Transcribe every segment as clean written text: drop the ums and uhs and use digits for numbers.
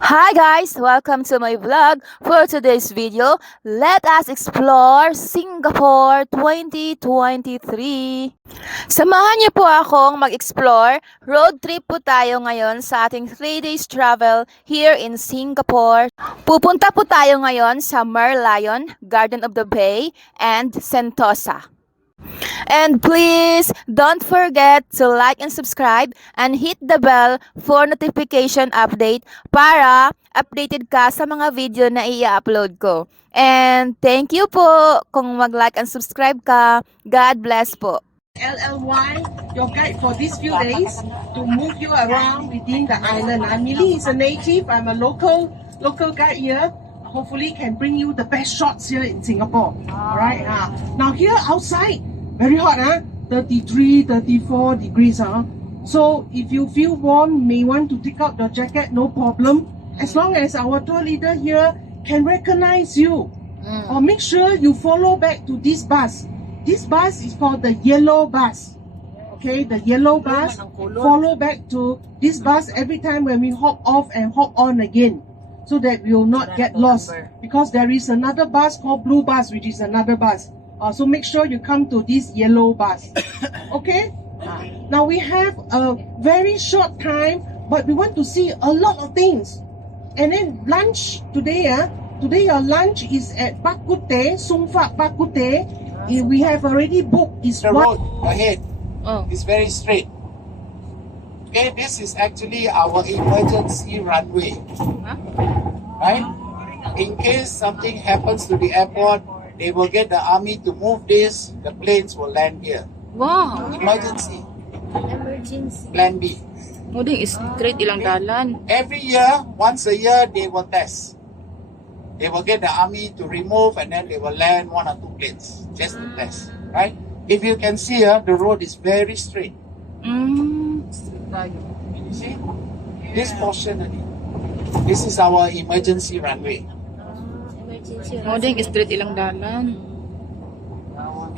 Hi guys! Welcome to my vlog. For today's video, let us explore Singapore 2023. Samahan niyo po akong mag-explore. Road trip po tayo ngayon sa ating 3 days travel here in Singapore. Pupunta po tayo ngayon sa Merlion, Garden of the Bay, and Sentosa. And please don't forget to like and subscribe and hit the bell for notification update para updated ka sa mga video na i-upload ko. And thank you po kung mag-like and subscribe ka. God bless po. LLY, your guide for these few days to move you around within the island. Millie is a native. I'm a local guide here. Hopefully can bring you the best shots here in Singapore. Alright. Now here outside, very hot, 33, 34 degrees. So if you feel warm, may want to take out your jacket, no problem. As long as our tour leader here can recognize you. Or make sure you follow back to this bus. This bus is called the yellow bus. Okay, the yellow bus. Follow back to this bus every time when we hop off and hop on again, so that we will not get lost. Because there is another bus called blue bus, which is another bus. So make sure you come to this yellow bus. Okay? Now we have a very short time, but we want to see a lot of things. And then lunch today, today your lunch is at Bak Kut Teh, Sung Fat Bak Kut Teh. We have already booked. Is the road ahead is very straight. Okay, this is actually our emergency runway. Right? In case something happens to the airport, they will get the army to move this. The planes will land here. Wow! Emergency. Plan B. Muding straight ilang dalan. Every year, once a year, they will test. They will get the army to remove and then they will land 1 or 2 planes just to test. Right? If you can see here, the road is very straight. You see? This portion, this is our emergency runway. Muding straight ilang dalan.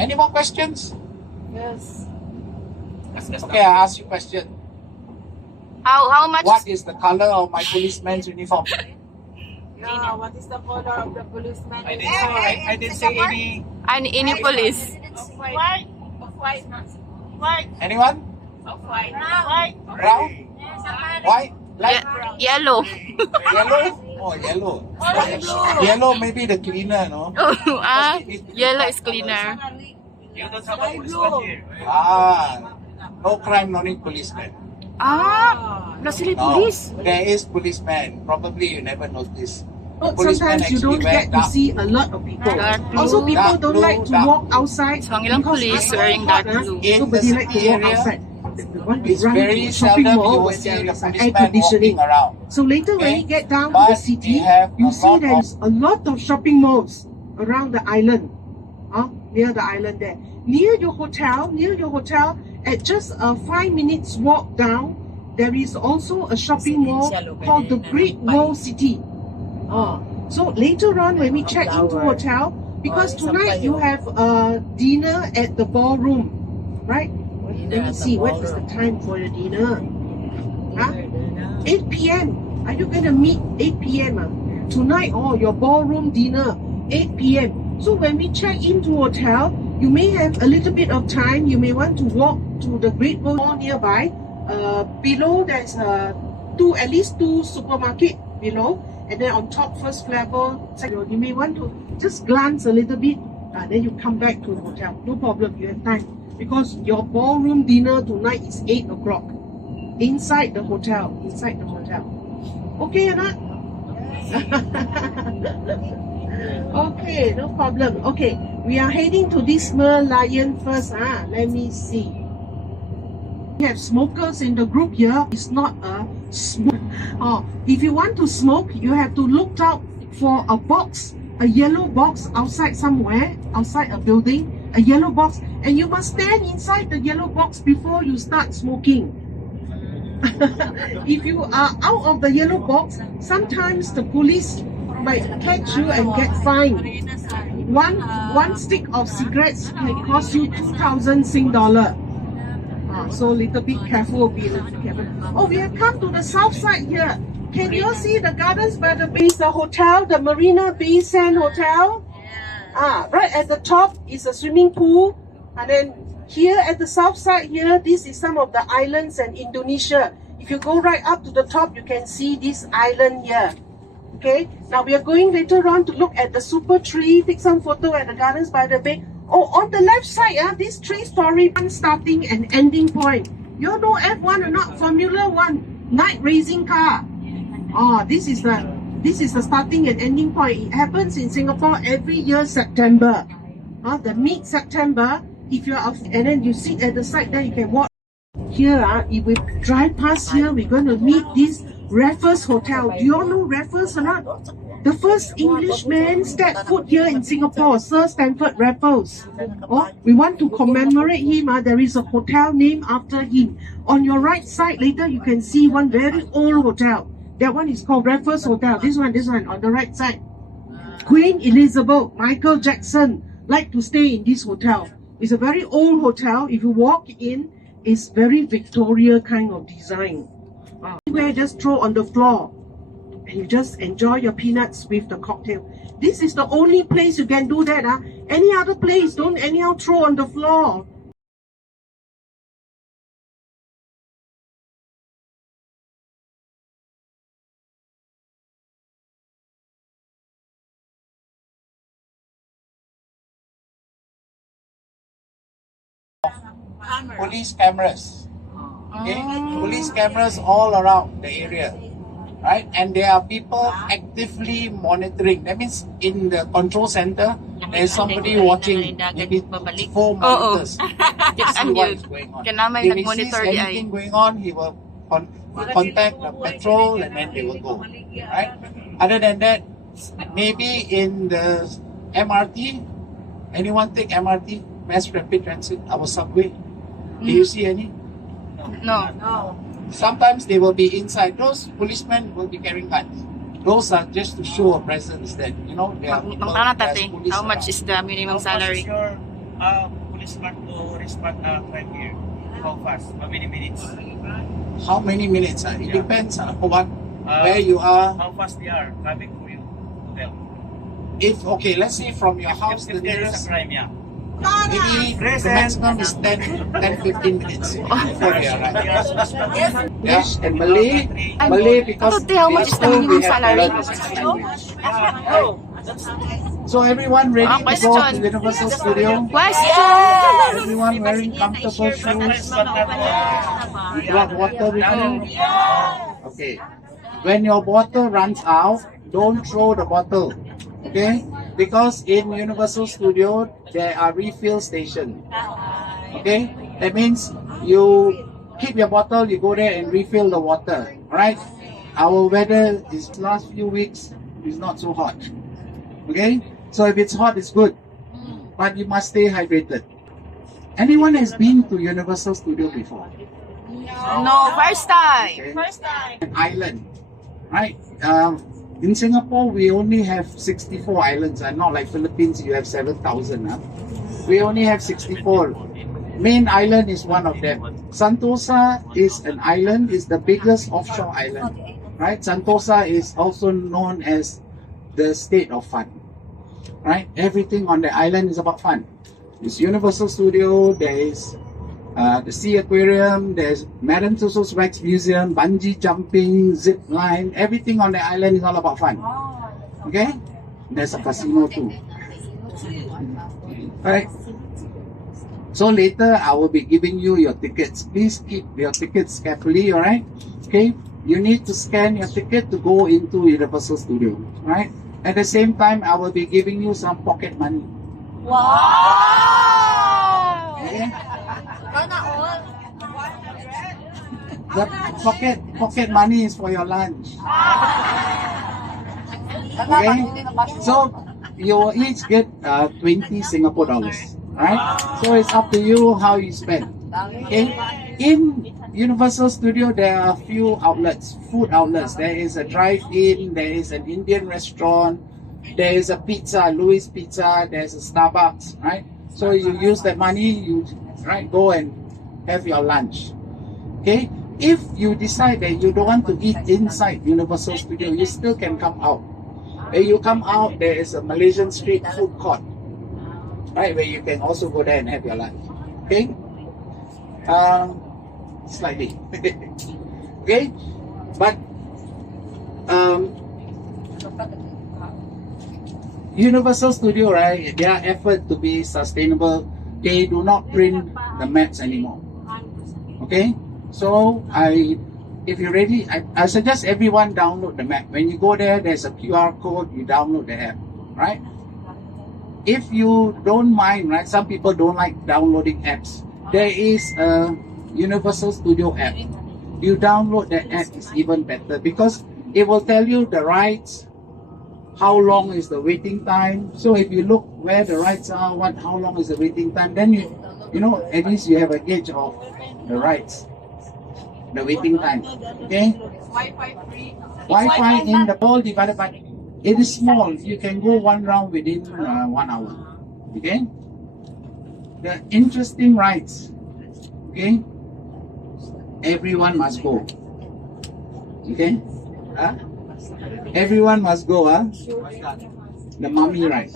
Any more questions? Yes. Okay, I ask you a question. How much? What is the color of my policeman's uniform? Yeah, what is the color of the policeman? I didn't say any police? White. White. White. Anyone? White. Brown? White? Light? Yellow. Yellow? Oh, yellow. Yellow maybe the cleaner, no? Yellow is cleaner. You don't have a policeman here. No crime, no need policeman. Wala sila police. There is policeman. Probably you never noticed. But sometimes you don't get to see a lot of people. Also, people don't like to walk outside. So, ang ilang police wearing dark blue. Nobody like to walk outside. It's very seldom you will see the policeman walking around. So later when you get down to the But city, we have you a see lot there's a lot of shopping malls around the island. Near the island there. Near your hotel, at just a 5 minutes walk down, there is also a shopping mall called the Great World City. So later on when we check into hotel, because tonight you have a dinner at the ballroom, right? Let me see, what is the time for your dinner? 8 p.m. Are you going to meet 8 p.m.? Tonight, your ballroom dinner, 8 p.m. So when we check into hotel, you may have a little bit of time. You may want to walk to the Great World Mall nearby. Below there's at least 2 supermarket below. And then on top, first level, you may want to just glance a little bit. Then you come back to the hotel. No problem, you have time. Because your ballroom dinner tonight is 8 o'clock. Inside the hotel. Okay or not? Okay, no problem. Okay, we are heading to this Merlion first. Let me see. We have smokers in the group here. It's not a smoke. If you want to smoke, you have to look out for a box, a yellow box outside somewhere, outside a building, a yellow box, and you must stand inside the yellow box before you start smoking. If you are out of the yellow box, sometimes the police might catch you and get fined. One stick of cigarettes can cost you 2,000 Sing dollar. So little bit careful, be a little careful. Oh, we have come to the south side here. Can you see the Gardens by the Bay? The hotel, the Marina Bay Sand Hotel. Right at the top is a swimming pool, and then here at the south side here, this is some of the islands in Indonesia. If you go right up to the top, you can see this island here. Okay, now we are going later on to look at the super tree, take some photo at the Gardens by the Bay. Oh, on the left side, this 3-story starting and ending point. You know F1 or not? Formula 1 night racing car. Oh, this is the starting and ending point. It happens in Singapore every year September. The mid-September, if you're out and then you sit at the side there, you can watch. Here, if we drive past here, we're going to meet this Raffles Hotel. Do you all know Raffles or not? The first Englishman stepped foot here in Singapore, Sir Stamford Raffles. Oh, we want to commemorate him. There is a hotel named after him. On your right side, later you can see one very old hotel. That one is called Raffles Hotel. This one on the right side. Queen Elizabeth, Michael Jackson like to stay in this hotel. It's a very old hotel. If you walk in, it's very Victoria kind of design. Anywhere, just throw on the floor and you just enjoy your peanuts with the cocktail. This is the only place you can do that. Any other place, don't anyhow throw on the floor. Police cameras. Okay? Police cameras all around the area. Right? And there are people actively monitoring. That means in the control center, there's somebody watching, maybe 4 monitors. To see what is going on. If he sees anything going on, he will contact the patrol and then they will go. Right? Other than that, maybe in the MRT, anyone take MRT? Mass Rapid Transit, our subway? Do you see any? No. Sometimes they will be inside. Those policemen will be carrying guns. Those are just to show a presence that, you know, they are people, there's police How much around. is the minimum salary? Your policeman to respond crime here. How fast? How many minutes? How many minutes? It Yeah. depends on where you are. How fast they are coming to you to tell? If, okay, let's say from your house to If the there is nearest, a crime, yeah. maybe the maximum is 10-15 minutes before they arrive. Yeah, and Malay because How much is the we minimum have salary? learned this language. So everyone ready to go to Question. Universal Studio? Question! Everyone wearing comfortable shoes? Brought water with you? Okay. When your bottle runs out, don't throw the bottle. Okay? Because in Universal Studio, there are refill stations. Okay? That means you keep your bottle, you go there and refill the water. Alright? Our weather is last few weeks is not so hot. Okay? So if it's hot, it's good. But you must stay hydrated. Anyone has been to Universal Studio before? No, first time. Okay. An island. Right? In Singapore, we only have 64 islands. Not like Philippines, you have 7,000. We only have 64. Main island is one of them. Sentosa is an island, is the biggest offshore island. Right? Sentosa is also known as the state of fun. Right? Everything on the island is about fun. It's Universal Studio, there is the Sea Aquarium, there's Madame Tussauds Wax Museum, bungee jumping, zip line, everything on the island is all about fun. Okay? There's a casino too. Alright? So later I will be giving you your tickets. Please keep your tickets carefully, alright? Okay? You need to scan your ticket to go into Universal Studio. Right? At the same time, I will be giving you some pocket money. Wow! Okay? The pocket money is for your lunch. Okay? So you will each get 20 Singapore dollars. Right? So it's up to you how you spend. Okay? In Universal Studio, there are a few outlets, food outlets. There is a drive-in, there is an Indian restaurant, there is a pizza, Louis Pizza, there's a Starbucks, right? So you use that money, you go and have your lunch. Okay? If you decide that you don't want to eat inside Universal Studio, you still can come out. When you come out, there is a Malaysian street food court, right, where you can also go there and have your lunch. Okay? Slightly. Okay? But Universal Studio, right, their effort to be sustainable, they do not print the maps anymore. Okay? So if you're ready, I suggest everyone download the map. When you go there, there's a QR code, you download the app, right? If you don't mind, right, some people don't like downloading apps. There is a Universal Studio app. You download the app, is even better because it will tell you the rides, how long is the waiting time. So if you look where the rides are, how long is the waiting time, then you know, at least you have a gauge of the rides, the waiting time. Okay? Wi-Fi in the whole divided by, it is small. You can go one round within 1 hour. Okay? The interesting rides. Okay? Everyone must go. Okay? Huh? Everyone must go. The mummy ride.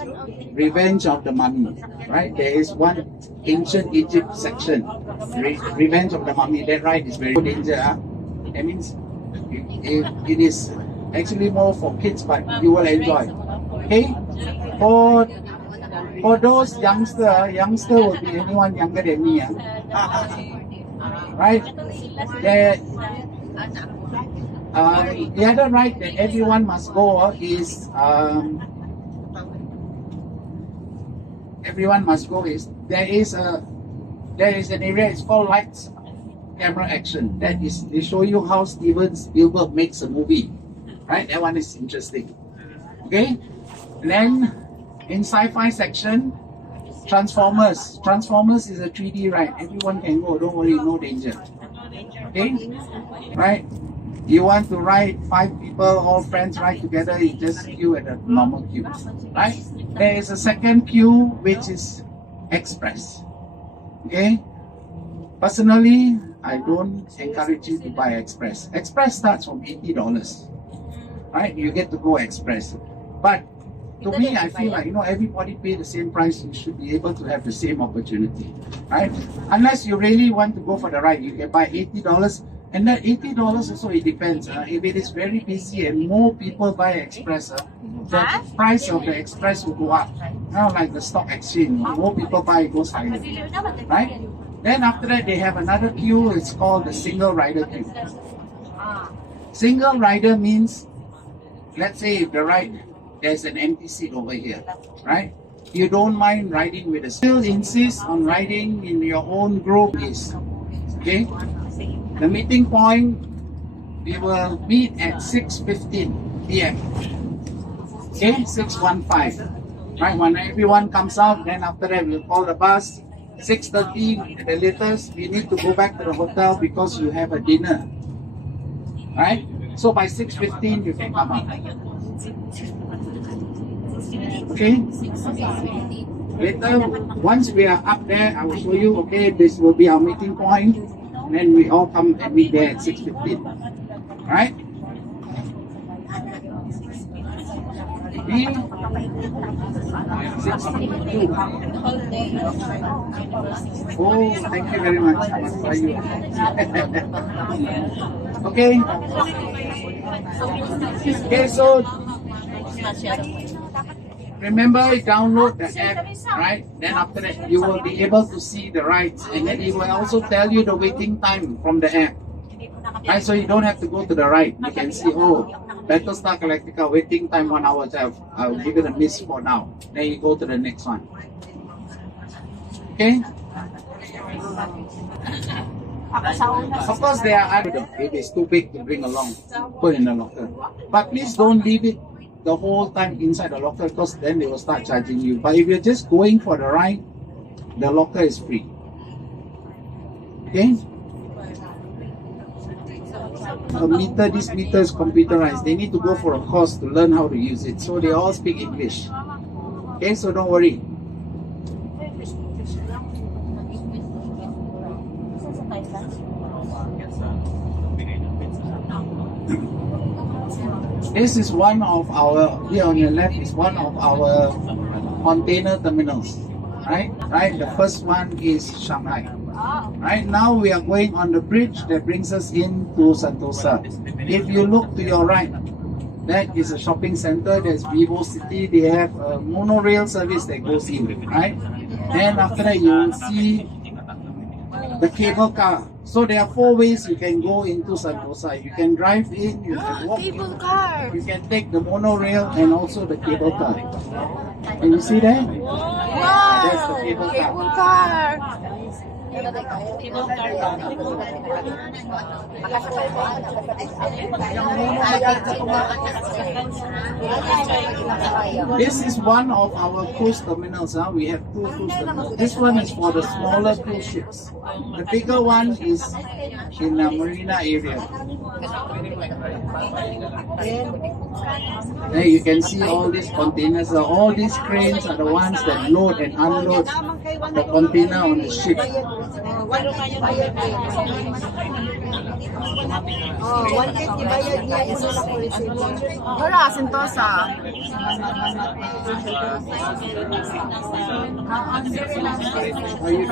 Revenge of the Mummy. Right? There is one ancient Egypt section. Revenge of the Mummy. That ride is very dangerous. That means it is actually more for kids, but you will enjoy. Okay? For those youngster will be anyone younger than me. Right? The other ride that everyone must go is there is an area, it's called lights camera action. That is, they show you how Steven Spielberg makes a movie. Right? That one is interesting. Okay? And then in sci-fi section, Transformers. Transformers is a 3D ride. Everyone can go. Don't worry, no danger. Okay? Right? You want to ride 5 people, all friends ride together, you just queue at a normal queue. Right? There is a second queue which is express. Okay? Personally, I don't encourage you to buy express. Express starts from $80. Right? You get to go express. But to me, I feel like, everybody pay the same price, you should be able to have the same opportunity. Right? Unless you really want to go for the ride, you can buy $80. And that $80 also, it depends. If it is very busy and more people buy express, the price of the express will go up. Like the stock exchange, more people buy, it goes higher. Right? Then after that, they have another queue, it's called the single rider queue. Single rider means, let's say if the ride, there's an empty seat over here, right? You don't mind riding with us. Still insist on riding in your own group is, okay? The meeting point, we will meet at 6:15 p.m. Okay, 6:15. Right, when everyone comes out, then after that we'll call the bus. 6:30 at the latest, we need to go back to the hotel because you have a dinner. Right? So by 6:15 you can come out. Okay? Later, once we are up there, I will show you, okay, this will be our meeting point. And then we all come and meet there at 6:15. Right? B 62. Oh, thank you very much. How are you? Okay. Okay, so remember, download the app, right? Then after that, you will be able to see the rides, and then it will also tell you the waiting time from the app. Right, so you don't have to go to the ride. You can see, oh, Battlestar Galactica waiting time 1 hour. I'll give it a miss for now. Then you go to the next one. Okay. Of course, there are other. If it's too big to bring along, put in the locker. But please don't leave it the whole time inside the locker, because then they will start charging you. But if you're just going for the ride, the locker is free. Okay? This meter is computerized. They need to go for a course to learn how to use it. So they all speak English. Okay, so don't worry. This is one of our, here on your left is one of our container terminals, right? Right, the first one is Shanghai. Right now we are going on the bridge that brings us into Sentosa. If you look to your right, that is a shopping center. There's Vivo City. They have a monorail service that goes in, right? Then after that you will see the cable car. So there are 4 ways you can go into Sentosa. You can drive in, you can walk Cable in, car. you can take the monorail and also the cable car. Can you see that? Wow! That's the cable car. Cable car. This is one of our cruise terminals. We have 2 cruise terminals. This one is for the smaller cruise ships. The bigger one is in the marina area. There you can see all these containers. All these cranes are the ones that load and unload the container on the ship. Wala, Sentosa. Are you